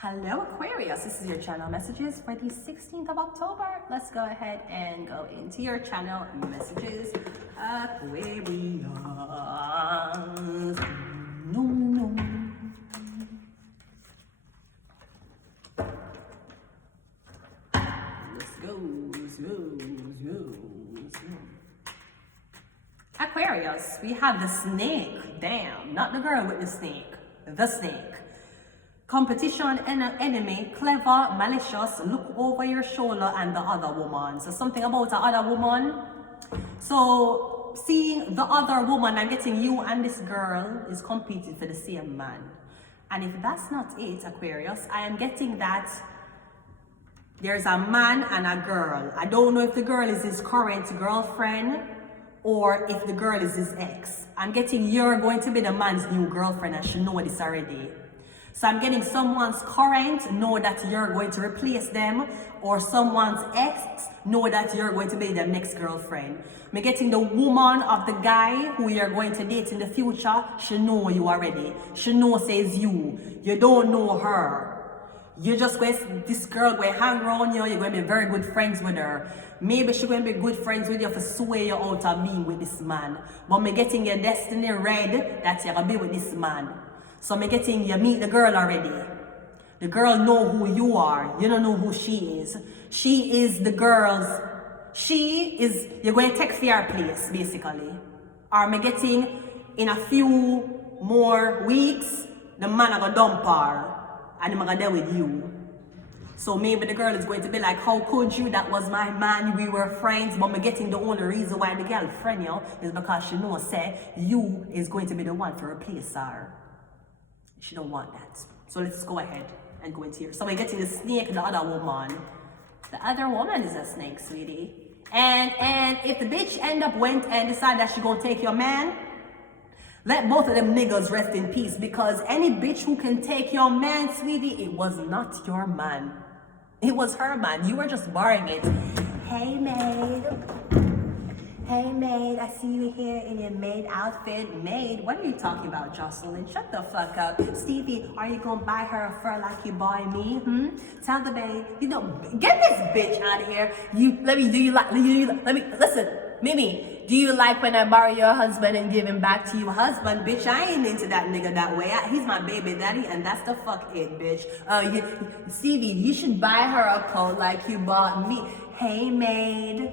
Hello Aquarius, this is your channel messages for the 16th of October. Let's go ahead and go into your channel messages. Aquarius. No, no. Let's go. Aquarius, we have the snake. Damn, not the girl with the snake. The snake. Competition and an enemy, clever, malicious, look over your shoulder and the other woman. So something about the other woman. So seeing the other woman, I'm getting you and this girl is competing for the same man. And if that's not it, Aquarius, I am getting that there's a man and a girl. I don't know if the girl is his current girlfriend or if the girl is his ex. I'm getting you're going to be the man's new girlfriend and she knows this already. So I'm getting someone's current, know that you're going to replace them, or someone's ex, know that you're going to be their next girlfriend. I'm getting the woman of the guy who you're going to date in the future, she know you already. She know says you. You don't know her. You just going, this girl going to hang around you, you're going to be very good friends with her. Maybe she's going to be good friends with you for sway you out of being with this man. But I'm getting your destiny read that you're going to be with this man. So I'm getting you meet the girl already. The girl know who you are. You don't know who she is. She is the girl's. She is, you're going to take for your place, basically. Or I'm getting in a few more weeks, the man are going to dump her. And I'm going to deal with you. So maybe the girl is going to be like, how could you? That was my man. We were friends. But I'm getting the only reason why the girl friend you is because she knows, say, you is going to be the one to replace her. She don't want that. So let's go ahead and go into here. So we're getting the snake, the other woman. The other woman is a snake, sweetie. And if the bitch end up went and decide that she gonna take your man, let both of them niggas rest in peace. Because any bitch who can take your man, sweetie, it was not your man. It was her man. You were just borrowing it. Hey, maid. Hey maid, I see you here in your maid outfit. Maid, what are you talking about, Jocelyn? Shut the fuck up. Stevie, are you gonna buy her a fur like you buy me? Tell the maid, you know, get this bitch out of here. Listen, Mimi, do you like when I borrow your husband and give him back to your husband? Bitch, I ain't into that nigga that way. He's my baby daddy and that's the fuck it, bitch. Stevie, you should buy her a coat like you bought me. Hey maid.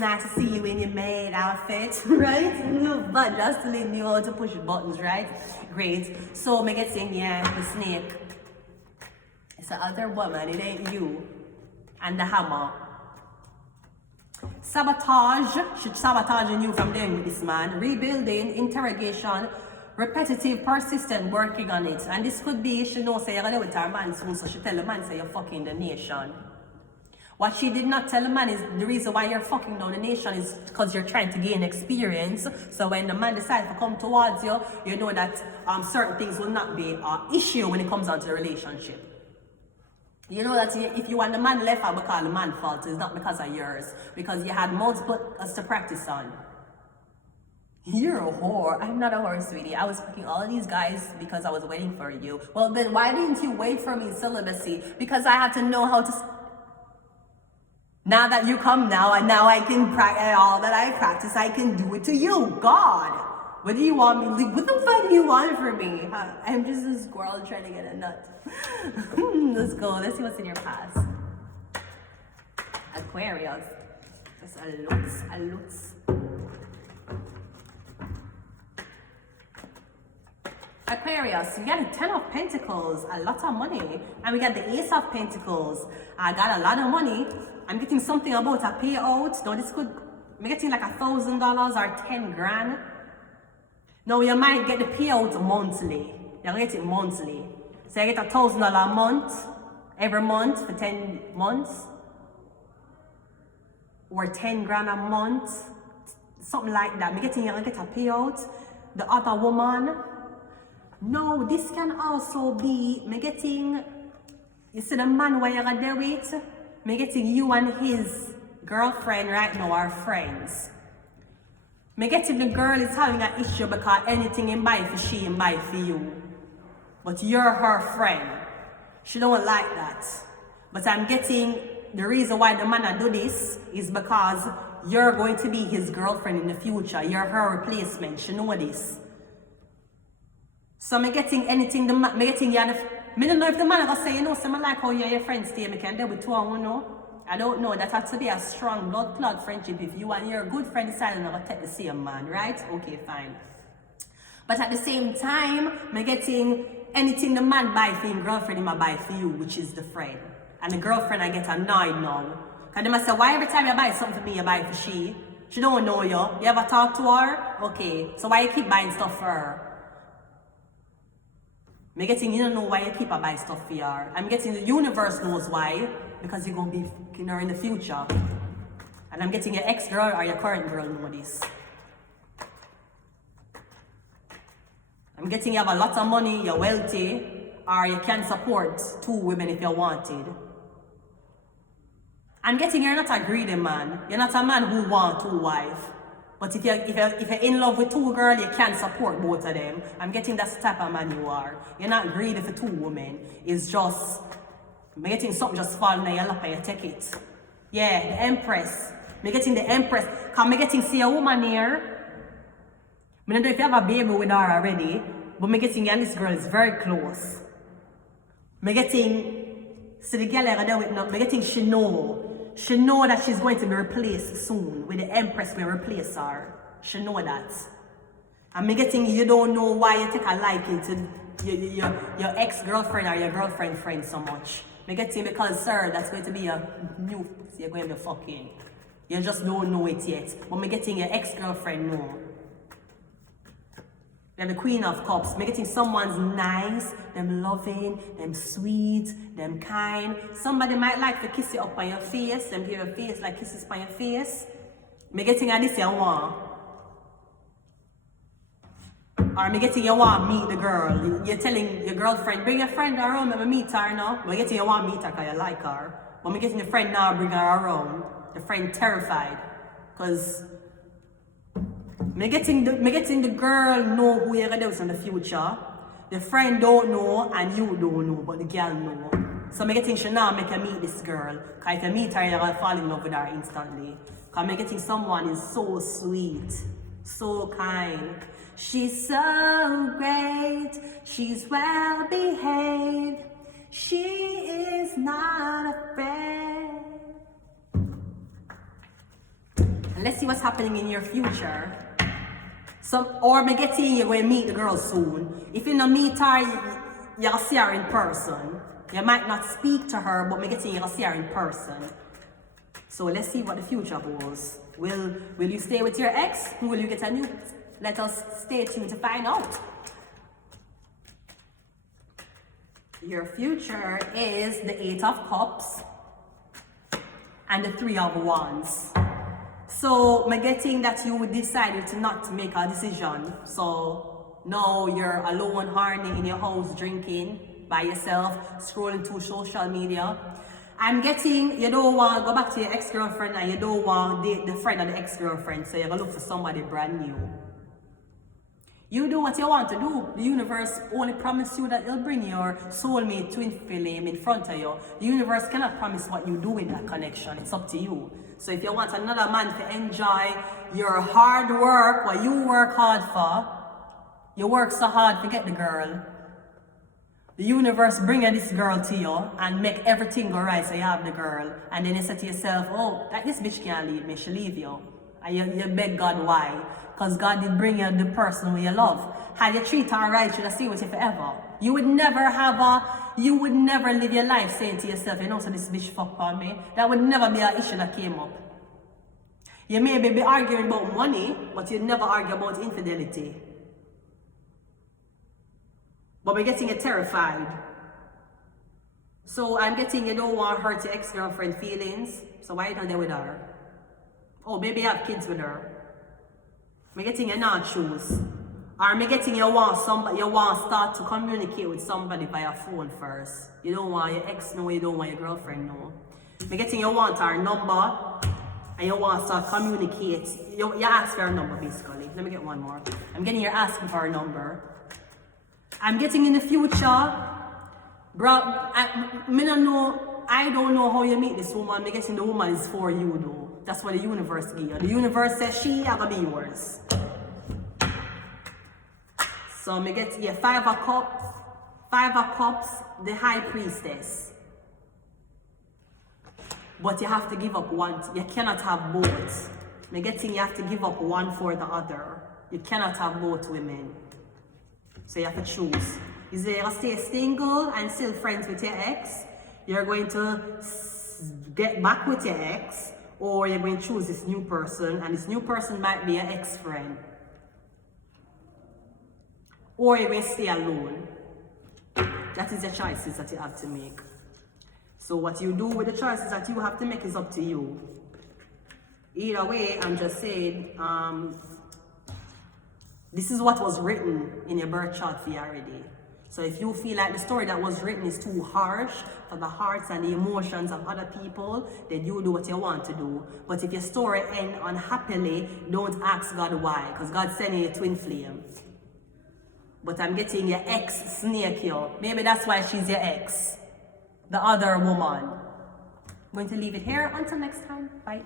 Nice to see you in your maid outfit, right? No, but Jocelyn knew how to push buttons, right? Great. So I'm getting, yeah, the snake. It's the other woman, it ain't you. And the hammer. Sabotage, she's sabotaging you from dealing with this man. Rebuilding, interrogation, repetitive, persistent, working on it. And this could be, she knows, say, you're gonna with her man soon, so she tell the man, say, you're fucking the nation. What she did not tell the man is the reason why you're fucking down the nation is because you're trying to gain experience. So when the man decides to come towards you, you know that certain things will not be an issue when it comes down to the relationship. You know that if you and the man left out because the man's fault, it's not because of yours. Because you had multiple to practice on. You're a whore. I'm not a whore, sweetie. I was fucking all of these guys because I was waiting for you. Well, then why didn't you wait for me in celibacy? Because I have to know how to... Now that you come now, and now I can practice all that I practice, I can do it to you. God, what do you want me? What the fuck do you want from me? I'm just a squirrel trying to get a nut. Let's go. Let's see what's in your past. Aquarius. That's a lot. Aquarius, we got a 10 of Pentacles, a lot of money. And we got the Ace of Pentacles. I got a lot of money. I'm getting something about a payout. Now this could, I'm getting like $1,000 or 10 grand. Now you might get the payout monthly. You get it monthly. So you get $1,000 a month, every month for 10 months. Or 10 grand a month. Something like that. You'll get a payout. The other woman. No, this can also be, me getting, you see the man where you're gonna deal with? Me getting you and his girlfriend right now are friends. Me getting the girl is having an issue because anything in buy for she and buy for you. But you're her friend. She don't like that. But I'm getting the reason why the man do this is because you're going to be his girlfriend in the future. You're her replacement. She know this. So I'm getting anything the man, I don't know if the man gonna say, you know, so I like how you're your friends stay, I can deal with two and one, no. I don't know. That has to be a strong blood clot friendship if you and your good friend decide not to take the same man, right? Okay, fine. But at the same time, I'm getting anything the man buy for your girlfriend, he buy for you, which is the friend. And the girlfriend, I get annoyed now. Because they must say, why every time you buy something for me, you buy for she? She don't know you. You ever talk to her? Okay. So why you keep buying stuff for her? I'm getting, you don't know why you keep buying stuff for her. I'm getting the universe knows why. Because you're going to be fucking her in the future. And I'm getting your ex-girl or your current girl know this. I'm getting you have a lot of money, you're wealthy, or you can support two women if you wanted. I'm getting you're not a greedy man. You're not a man who wants two wives. But if you're in love with two girls, you can support both of them. I'm getting that's the type of man you are. You're not greedy for two women. It's just, I'm getting something just falling in your lap and you take it. Yeah, the Empress. I'm getting the Empress. Because I'm getting see a woman here. I don't know if you have a baby with her already, but I'm getting and this girl is very close. I'm getting, see the girl I there with now, I'm getting she know that she's going to be replaced soon with the Empress will replace her. She know that. And I'm getting you don't know why you take a liking to your ex-girlfriend or your girlfriend friend so much. I'm getting because sir, that's going to be a new you're going to be fucking. You just don't know it yet. But I'm getting your ex-girlfriend know. They're the Queen of Cups. I'm getting someone's nice, them loving, them sweet, them kind. Somebody might like to kiss you up on your face, them give your face like kisses on your face. I'm getting a this you want. Or I'm getting you want to meet the girl. You're telling your girlfriend, bring your friend around, let me meet her now. I'm getting you want to meet her because you like her. But I'm getting the friend now, bring her around. The friend terrified. Because I'm getting the girl know who you're going to do in the future. The friend don't know and you don't know, but the girl know. So I'm getting she now make you meet this girl. Because if you meet her, you're going to fall in love with her instantly. Because I'm getting someone is so sweet, so kind. She's so great, she's well behaved. She is not afraid. And let's see what's happening in your future. Or me getting you're going to meet the girl soon. If you don't meet her, you'll see her in person. You might not speak to her, but me getting you'll see her in person. So let's see what the future holds. Will you stay with your ex? Who will you get a new? Let us stay tuned to find out. Your future is the 8 of Cups and the 3 of Wands. So I'm getting that you would decide to not make a decision. So now you're alone, horny in your house, drinking by yourself, scrolling through social media. I'm getting you don't want to go back to your ex-girlfriend and you don't want to date the friend of the ex-girlfriend. So you're going to look for somebody brand new. You do what you want to do. The universe only promises you that it'll bring your soulmate twin flame in front of you. The universe cannot promise what you do in that connection. It's up to you. So if you want another man to enjoy your hard work, what you work hard for, you work so hard to get the girl. The universe bring this girl to you and make everything go right so you have the girl. And then you say to yourself, oh, that this bitch can't leave me, she'll leave you. And you beg God why? Because God did bring you the person who you love. Had you treat her right, she'll stay with you forever. You would never live your life saying to yourself, you know, so this bitch fuck on me. That would never be an issue that came up. You may be arguing about money, but you'd never argue about infidelity. But we're getting you terrified. So I'm getting you don't want her to ex-girlfriend feelings. So why are you not there with her? Oh, maybe you have kids with her. I'm getting you not choose. Or I'm getting you want to start to communicate with somebody via phone first. You don't want your ex know, you don't want your girlfriend know. I'm getting you want her number and you want to start communicate. You ask for her number basically. Let me get one more. I'm getting you asking for her number. I'm getting in the future, Bro, I don't know how you meet this woman. I'm guessing the woman is for you though. That's what the universe give you. The universe says she are gonna be yours. So I'm get here 5 of cups. 5 of cups, the high priestess. But you have to give up one. You cannot have both. I'm getting you have to give up one for the other. You cannot have both women. So you have to choose. Is you're going to stay single and still friends with your ex, you're going to get back with your ex, or you're going to choose this new person, and this new person might be your ex-friend. Or you're going to stay alone. That is the choices that you have to make. So what you do with the choices that you have to make is up to you. Either way, I'm just saying, this is what was written in your birth chart for you already. So if you feel like the story that was written is too harsh for the hearts and the emotions of other people, then you do what you want to do. But if your story ends unhappily, don't ask God why, because God's sending you a twin flame. But I'm getting your ex snake you. Maybe that's why she's your ex. The other woman. I'm going to leave it here. Until next time. Bye.